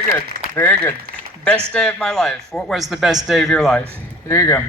Very good. Very good. Best day of my life. What was the best day of your life? Here you go.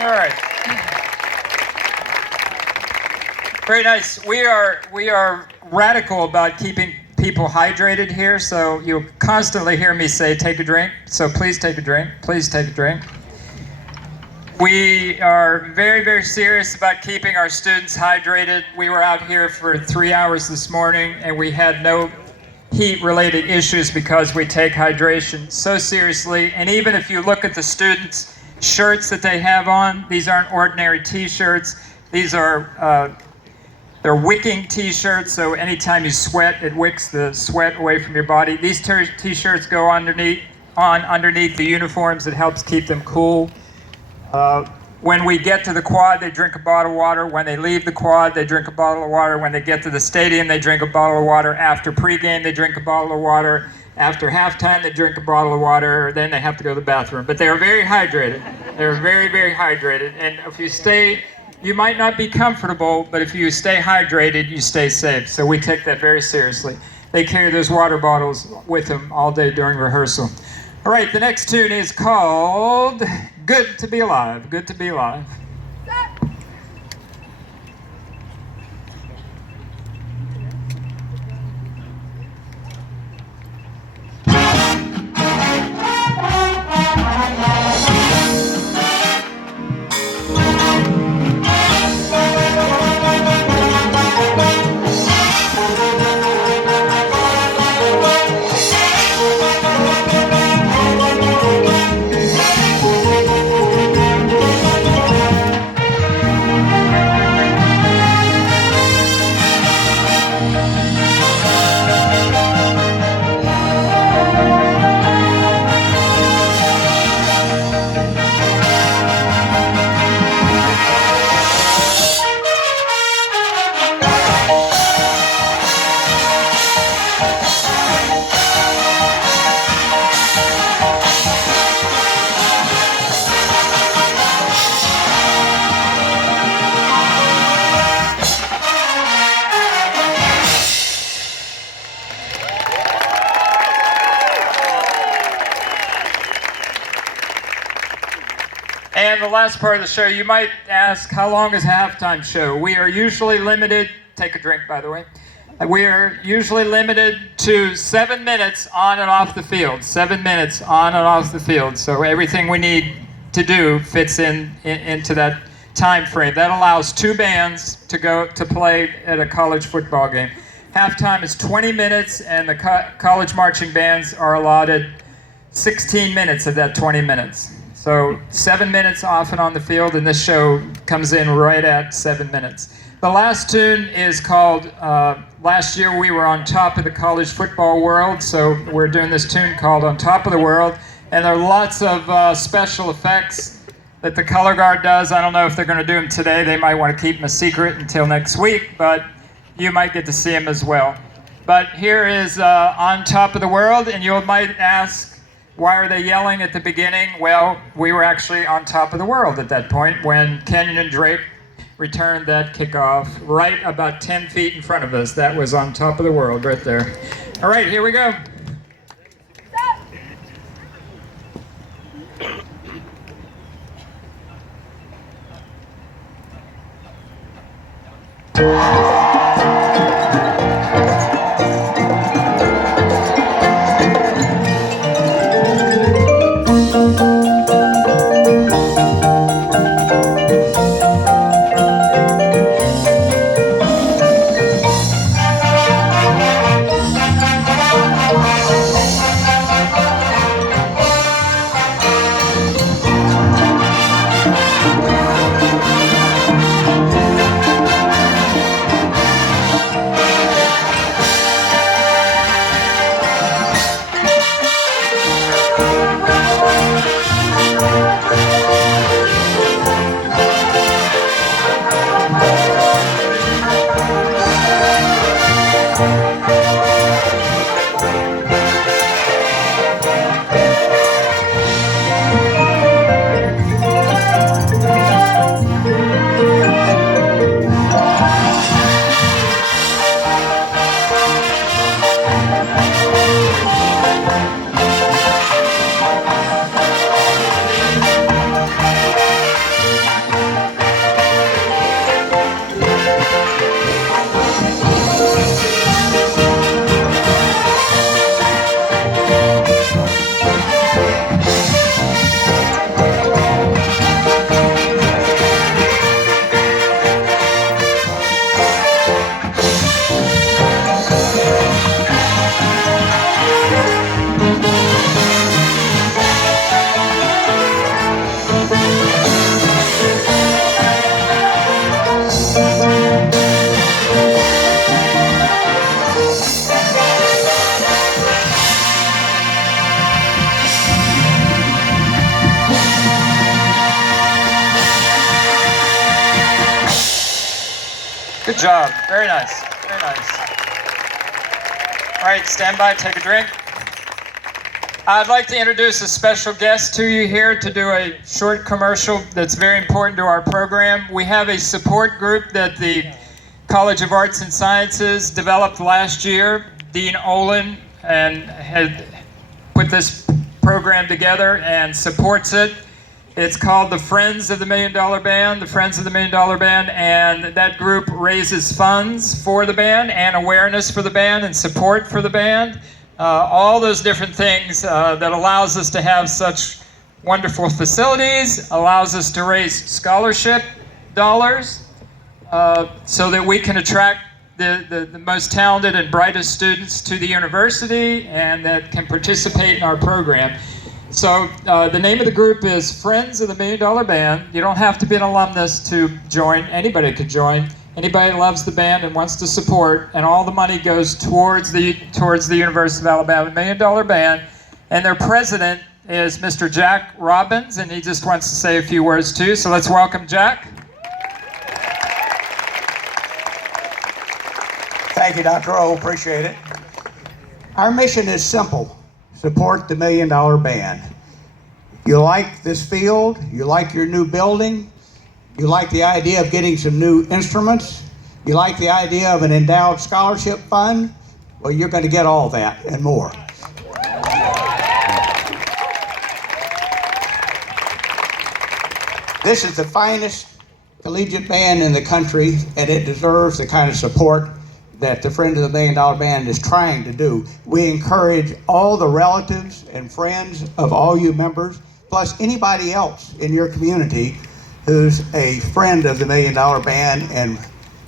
All right. Very nice. We are radical about keeping people hydrated here, so you'll constantly hear me say, take a drink. So please take a drink. Please take a drink. We are very, very serious about keeping our students hydrated. We were out here for 3 hours this morning, and we had no heat-related issues because we take hydration so seriously. And even if you look at the students' shirts that they have on, these aren't ordinary t-shirts. These are they're wicking t-shirts, so anytime you sweat, it wicks the sweat away from your body. These t-shirts go underneath the uniforms. It helps keep them cool. When we get to the quad, they drink a bottle of water. When they leave the quad, they drink a bottle of water. When they get to the stadium, they drink a bottle of water. After pregame, they drink a bottle of water. After halftime, they drink a bottle of water. Then they have to go to the bathroom. But they are very hydrated. They're very, very hydrated. And if you stay, you might not be comfortable, but if you stay hydrated, you stay safe. So we take that very seriously. They carry those water bottles with them all day during rehearsal. All right, the next tune is called Good to Be Alive. Good to Be Alive. And the last part of the show, you might ask, how long is a halftime show? We are usually limited, take a drink by the way, we are usually limited to 7 minutes on and off the field. 7 minutes on and off the field. So everything we need to do fits into that time frame. That allows 2 bands to go to play at a college football game. Halftime is 20 minutes, and the college marching bands are allotted 16 minutes of that 20 minutes. So 7 minutes off and on the field, and this show comes in right at 7 minutes. The last tune is called, last year we were on top of the college football world, so we're doing this tune called On Top of the World, and there are lots of special effects that the color guard does. I don't know if they're going to do them today. They might want to keep them a secret until next week, but you might get to see them as well. But here is On Top of the World, and you might ask, why are they yelling at the beginning? Well, we were actually on top of the world at that point when Kenyon and Drake returned that kickoff right about 10 feet in front of us. That was on top of the world right there. All right, here we go. Good job. Very nice. Very nice. All right, stand by, take a drink. I'd like to introduce a special guest to you here to do a short commercial that's very important to our program. We have a support group that the College of Arts and Sciences developed last year. Dean Olin had put this program together and supports it. It's called the Friends of the $1 Million Band, the Friends of the $1 Million Band, and that group raises funds for the band and awareness for the band and support for the band. All those different things that allows us to have such wonderful facilities, allows us to raise scholarship dollars so that we can attract the most talented and brightest students to the university and that can participate in our program. So the name of the group is Friends of the $1 Million Band. You don't have to be an alumnus to join. Anybody could join. Anybody loves the band and wants to support, and all the money goes towards the University of Alabama $1 Million Band. And their president is Mr. Jack Robbins, and he just wants to say a few words too. So let's welcome Jack. Thank you, Dr. O. Appreciate it. Our mission is simple. Support the $1 Million Band. You like this field, you like your new building, you like the idea of getting some new instruments, you like the idea of an endowed scholarship fund, well, you're going to get all that and more. This is the finest collegiate band in the country, and it deserves the kind of support that the Friends of the $1 Million Band is trying to do. We encourage all the relatives and friends of all you members, plus anybody else in your community who's a friend of the $1 Million Band and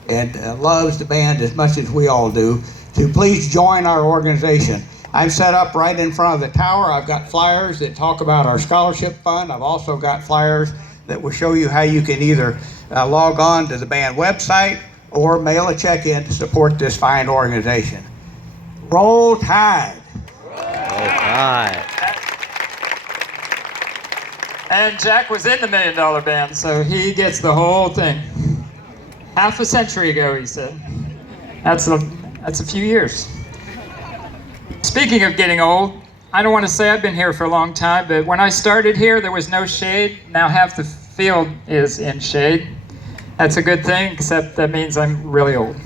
and loves the band as much as we all do, to please join our organization. I'm set up right in front of the tower. I've got flyers that talk about our scholarship fund. I've also got flyers that will show you how you can either log on to the band website or mail a check in to support this fine organization. Roll Tide. And Jack was in the $1 Million Band, so he gets the whole thing. Half a century ago, he said. That's a few years. Speaking of getting old, I don't want to say I've been here for a long time, but when I started here, there was no shade. Now half the field is in shade. That's a good thing, except that means I'm really old.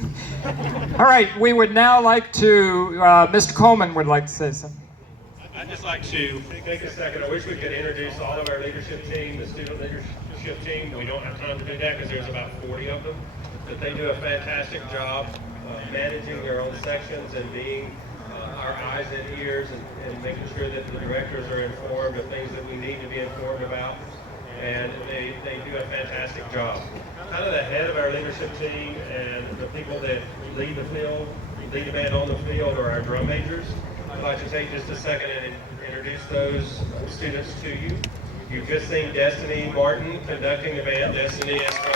All right, we would now like to, Mr. Coleman would like to say something. I'd just like to take a second. I wish we could introduce all of our leadership team, the student leadership team. We don't have time to do that because there's about 40 of them. But they do a fantastic job managing their own sections and being our eyes and ears and making sure that the directors are informed of things that we need to be informed about. And they do a fantastic job. Kind of the head of our leadership team and the people that lead the band on the field are our drum majors. I'd like to take just a second and introduce those students to you. You've just seen Destiny Martin conducting the band. Destiny is from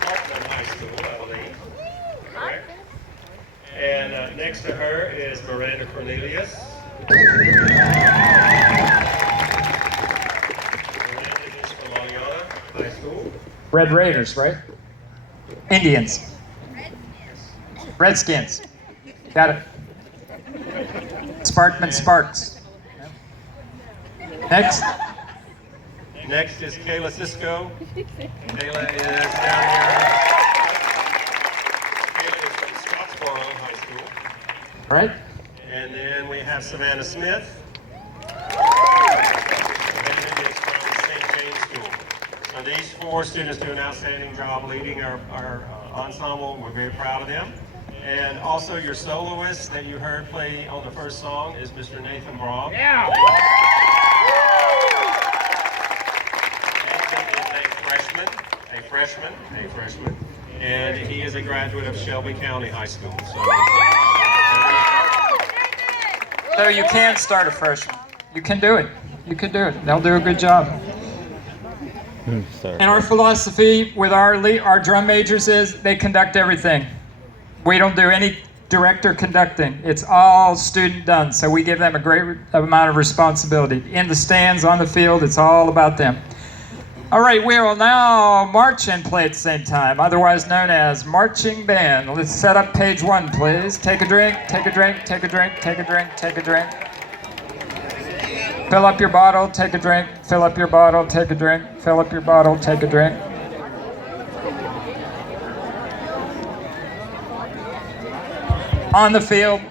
Parkland High School, I believe. Correct? And next to her is Miranda Cornelius. Miranda is from Aliana High School. Red Raiders, right? Indians. Redskins. Got it. Sparkman Sparks. Next. Next is Kayla Cisco. Kayla is down here. Kayla is from Scottsboro High School. Right? And then we have Savannah Smith. Savannah is from St. James School. So these four students do an outstanding job leading our ensemble. We're very proud of them. And also your soloist that you heard play on the first song is Mr. Nathan Braun. Yeah. Nathan is a freshman, and he is a graduate of Shelby County High School. So you can start a freshman. You can do it. You can do it. They'll do a good job. And our philosophy with our drum majors is they conduct everything. We don't do any director conducting. It's all student done. So we give them a great amount of responsibility. In the stands, on the field, it's all about them. All right, we will now march and play at the same time, otherwise known as marching band. Let's set up page 1, please. Take a drink, take a drink, take a drink, take a drink, take a drink. Fill up your bottle, take a drink, fill up your bottle, take a drink, fill up your bottle, take a drink. On the field,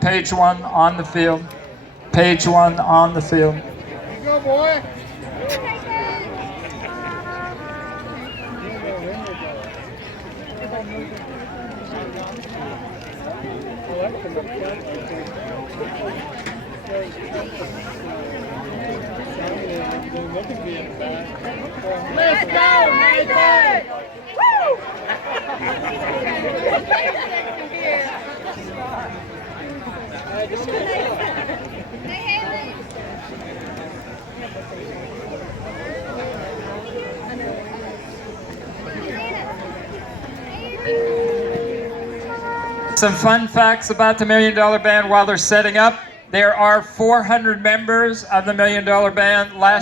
page 1, on the field, page 1, on the field. Here you go, boy. Let's go, Nathan! Woo! Some fun facts about the $1 Million Band while they're setting up. There are 400 members of the $1 Million Band. Last